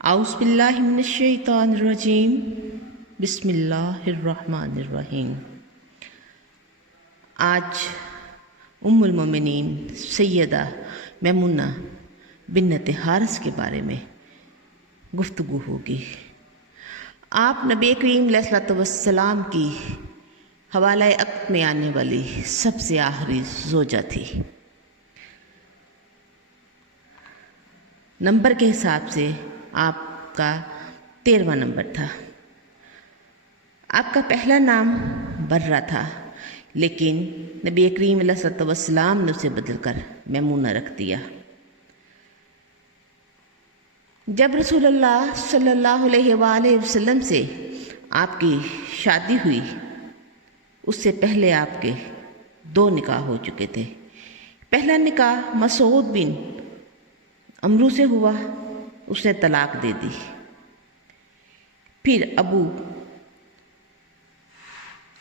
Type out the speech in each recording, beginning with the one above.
اعوذ باللہ من الشیطان الرجیم بسم اللہ الرحمن الرحیم۔ آج ام المومنین سیدہ میمونہ بنت حارث کے بارے میں گفتگو ہوگی۔ آپ نبی کریم علیہ الصلوۃ والسلام کی حوالہ عقد میں آنے والی سب سے آخری زوجہ تھی۔ نمبر کے حساب سے آپ کا 13واں نمبر تھا۔ آپ کا پہلا نام برہ تھا، لیکن نبی کریم علیہ الصلوۃ والسلام نے اسے بدل کر میمونہ رکھ دیا۔ جب رسول اللہ صلی اللہ علیہ وآلہ وسلم سے آپ کی شادی ہوئی، اس سے پہلے آپ کے 2 نکاح ہو چکے تھے۔ پہلا نکاح مسعود بن عمرو سے ہوا، اس نے طلاق دے دی۔ پھر ابو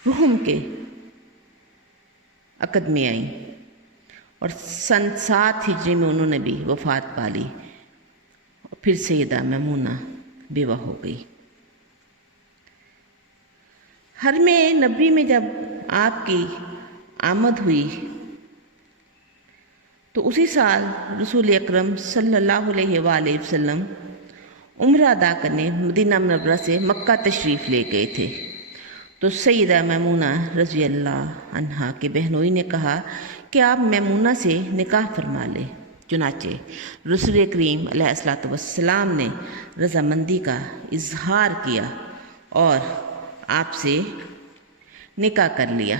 رحم کے عقد میں آئیں اور سن 7 ہجری میں انہوں نے بھی وفات پا لی، اور پھر سیدہ میمونہ بیوہ ہو گئی۔ حرم نبوی میں جب آپ کی آمد ہوئی تو اسی سال رسول اکرم صلی اللہ علیہ وآلہ وسلم عمرہ ادا کرنے مدینہ منورہ سے مکہ تشریف لے گئے تھے، تو سیدہ میمونہ رضی اللہ عنہا کی بہنوئی نے کہا کہ آپ میمونہ سے نکاح فرما لیں۔ چنانچہ رسول کریم علیہ الصلوۃ والسلام نے رضامندی کا اظہار کیا اور آپ سے نکاح کر لیا۔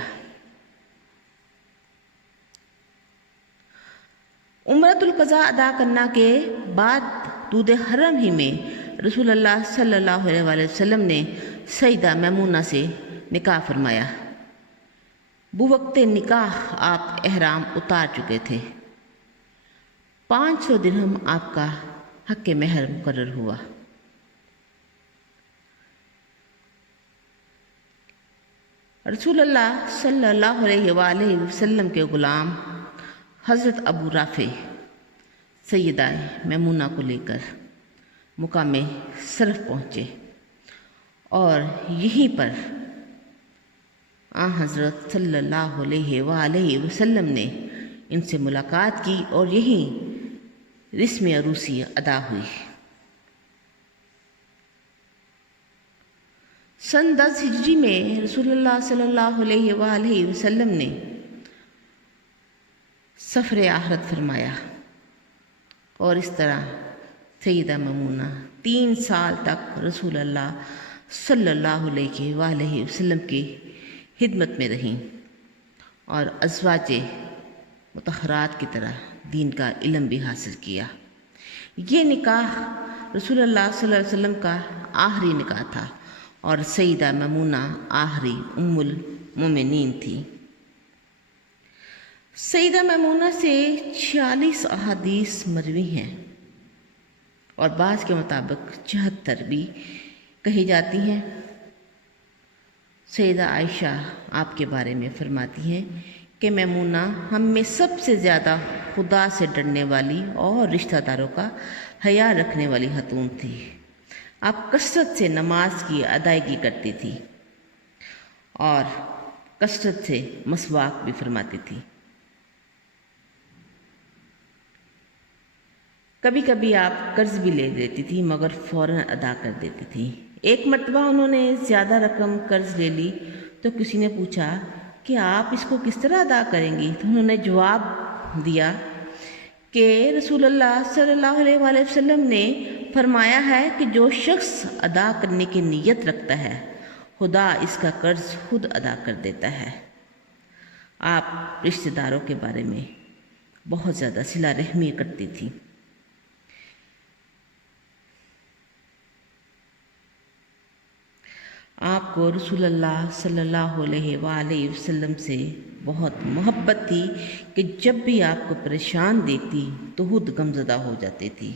عمرۃ القضاء ادا کرنا کے بعد دود حرم ہی میں رسول اللہ صلی اللہ علیہ وآلہ وسلم نے سیدہ میمونہ سے نکاح فرمایا۔ بوقت نکاح آپ احرام اتار چکے تھے۔ 500 درہم آپ کا حق مہر مقرر ہوا۔ رسول اللہ صلی اللہ علیہ وآلہ وسلم کے غلام حضرت ابو رافع سیدہ میمونہ کو لے کر مقام صرف پہنچے، اور یہیں پر حضرت صلی اللہ علیہ وآلہ وسلم نے ان سے ملاقات کی اور یہیں رسم عروسی ادا ہوئی۔ سن 10 ہجری میں رسول اللہ صلی اللہ علیہ وآلہ وسلم نے سفر آخرت فرمایا، اور اس طرح سیدہ میمونہ 3 سال تک رسول اللہ صلی اللہ علیہ وآلہ وسلم کی خدمت میں رہیں اور ازواج مطہرات کی طرح دین کا علم بھی حاصل کیا۔ یہ نکاح رسول اللہ صلی اللہ علیہ وسلم کا آخری نکاح تھا، اور سیدہ میمونہ آخری ام المومنین تھی۔ سیدہ میمونہ سے 46 احادیث مروی ہیں، اور بعض کے مطابق 74 بھی کہی جاتی ہیں۔ سیدہ عائشہ آپ کے بارے میں فرماتی ہیں کہ میمونہ ہم میں سب سے زیادہ خدا سے ڈرنے والی اور رشتہ داروں کا حیا رکھنے والی خاتون تھی۔ آپ کثرت سے نماز کی ادائیگی کرتی تھی اور کثرت سے مسواک بھی فرماتی تھی۔ کبھی کبھی آپ قرض بھی لے لیتی تھی، مگر فوراً ادا کر دیتی تھی۔ ایک مرتبہ انہوں نے زیادہ رقم قرض لے لی تو کسی نے پوچھا کہ آپ اس کو کس طرح ادا کریں گی، تو انہوں نے جواب دیا کہ رسول اللہ صلی اللہ علیہ وآلہ وسلم نے فرمایا ہے کہ جو شخص ادا کرنے کی نیت رکھتا ہے، خدا اس کا قرض خود ادا کر دیتا ہے۔ آپ رشتہ داروں کے بارے میں بہت زیادہ صلہ رحمی کرتی تھی۔ آپ کو رسول اللہ صلی اللہ علیہ وآلہ وسلم سے بہت محبت تھی کہ جب بھی آپ کو پریشان دیکھتی تو خود غمزدہ ہو جاتی تھی۔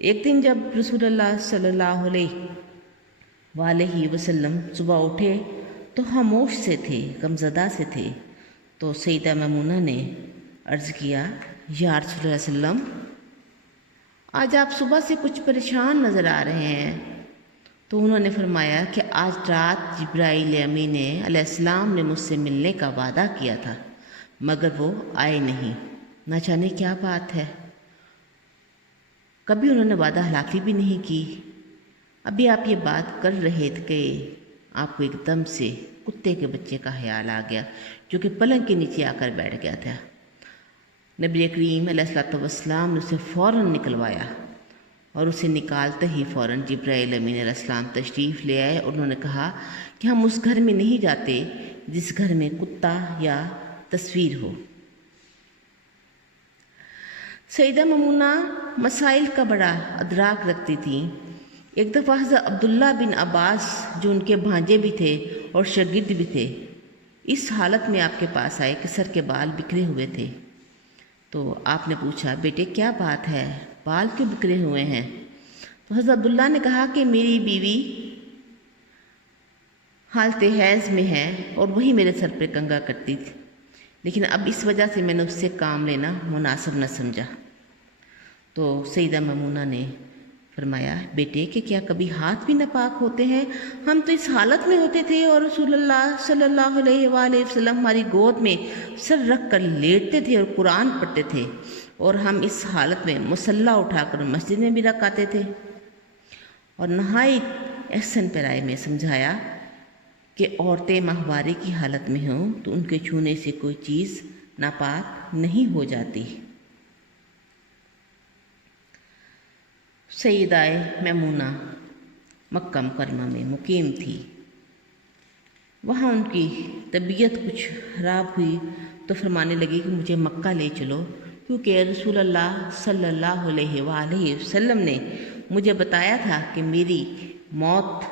ایک دن جب رسول اللہ صلی اللہ علیہ وآلہ وسلم صبح اٹھے تو خاموش سے تھے، غمزدہ سے تھے، تو سیدہ میمونہ نے عرض کیا، یا رسول اللہ صلی اللہ علیہ وسلم، آج آپ صبح سے کچھ پریشان نظر آ رہے ہیں۔ تو انہوں نے فرمایا کہ آج رات جبرائیل امین علیہ السلام نے مجھ سے ملنے کا وعدہ کیا تھا، مگر وہ آئے نہیں، نہ جانے کیا بات ہے۔ کبھی انہوں نے وعدہ خلافی بھی نہیں کی۔ ابھی آپ یہ بات کر رہے تھے کہ آپ کو ایک دم سے کتے کے بچے کا خیال آ گیا جو کہ پلنگ کے نیچے آ کر بیٹھ گیا تھا۔ نبی کریم علیہ الصلوۃ والسلام نے اسے فوراً نکلوایا، اور اسے نکالتے ہی فوراً جبرائیل امین علیہ السلام تشریف لے آئے، اور انہوں نے کہا کہ ہم اس گھر میں نہیں جاتے جس گھر میں کتا یا تصویر ہو۔ سیدہ ممونہ مسائل کا بڑا ادراک رکھتی تھیں۔ ایک دفعہ حضرت عبداللہ بن عباس جو ان کے بھانجے بھی تھے اور شاگرد بھی تھے، اس حالت میں آپ کے پاس آئے کہ سر کے بال بکھرے ہوئے تھے۔ تو آپ نے پوچھا، بیٹے کیا بات ہے، بال کیوں بکھرے ہوئے ہیں؟ تو حضرت عبداللہ نے کہا کہ میری بیوی حالت حیض میں ہے اور وہی میرے سر پہ کنگھا کرتی تھی، لیکن اب اس وجہ سے میں نے اس سے کام لینا مناسب نہ سمجھا۔ تو سیدہ ممونہ نے فرمایا، بیٹے کہ کیا کبھی ہاتھ بھی ناپاک ہوتے ہیں؟ ہم تو اس حالت میں ہوتے تھے اور رسول اللہ صلی اللہ علیہ وآلہ وسلم ہماری گود میں سر رکھ کر لیٹتے تھے اور قرآن پڑھتے تھے، اور ہم اس حالت میں مصلی اٹھا کر مسجد میں بھی رکھ آتے تھے۔ اور نہایت احسن پیرائے میں سمجھایا کہ عورتیں ماہوارے کی حالت میں ہوں تو ان کے چھونے سے کوئی چیز ناپاک نہیں ہو جاتی۔ سیدہ میمونہ مکہ مکرمہ میں مقیم تھی۔ وہاں ان کی طبیعت کچھ خراب ہوئی تو فرمانے لگی کہ مجھے مکہ لے چلو، کیونکہ رسول اللہ صلی اللہ علیہ وآلہ وسلم نے مجھے بتایا تھا کہ میری موت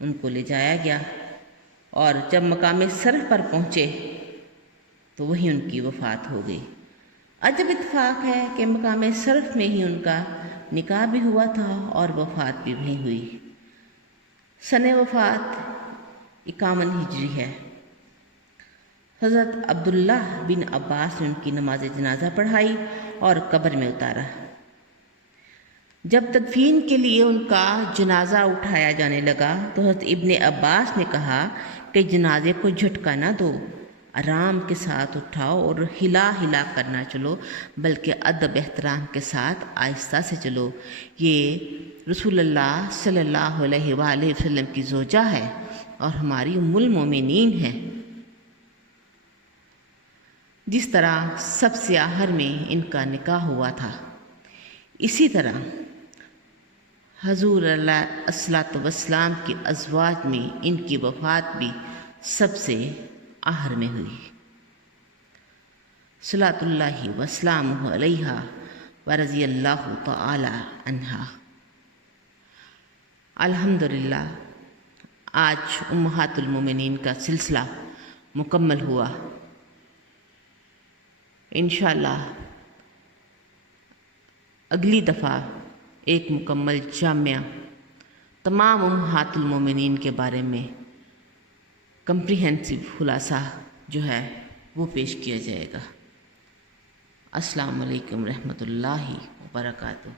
ان کو لے جایا گیا، اور جب مقام صرف پر پہنچے تو وہیں ان کی وفات ہو گئی۔ عجب اتفاق ہے کہ مقام صرف میں ہی ان کا نکاح بھی ہوا تھا اور وفات بھی وہیں ہوئی۔ سن وفات 51 ہجری ہے۔ حضرت عبداللہ بن عباس نے ان کی نماز جنازہ پڑھائی اور قبر میں اتارا۔ جب تدفین کے لیے ان کا جنازہ اٹھایا جانے لگا تو حضرت ابن عباس نے کہا کہ جنازے کو جھٹکا نہ دو، آرام کے ساتھ اٹھاؤ اور ہلا ہلا کر نہ چلو، بلکہ ادب احترام کے ساتھ آہستہ سے چلو۔ یہ رسول اللہ صلی اللہ علیہ وآلہ وسلم کی زوجہ ہے اور ہماری ام المومنین ہے۔ جس طرح سب سے آخر میں ان کا نکاح ہوا تھا، اسی طرح حضور علیہ الصلوۃ والسلام کی ازواج میں ان کی وفات بھی سب سے آخر میں ہوئی۔ صلوات اللہ وسلامہ علیہا ورضی اللہ تعالی عنہا۔ الحمدللہ آج امہات المومنین کا سلسلہ مکمل ہوا۔ انشاءاللہ اگلی دفعہ ایک مکمل جامعہ تمام امہات المومنین کے بارے میں کمپریہنسو خلاصہ جو ہے وہ پیش کیا جائے گا۔ السلام علیکم رحمۃ اللہ وبرکاتہ۔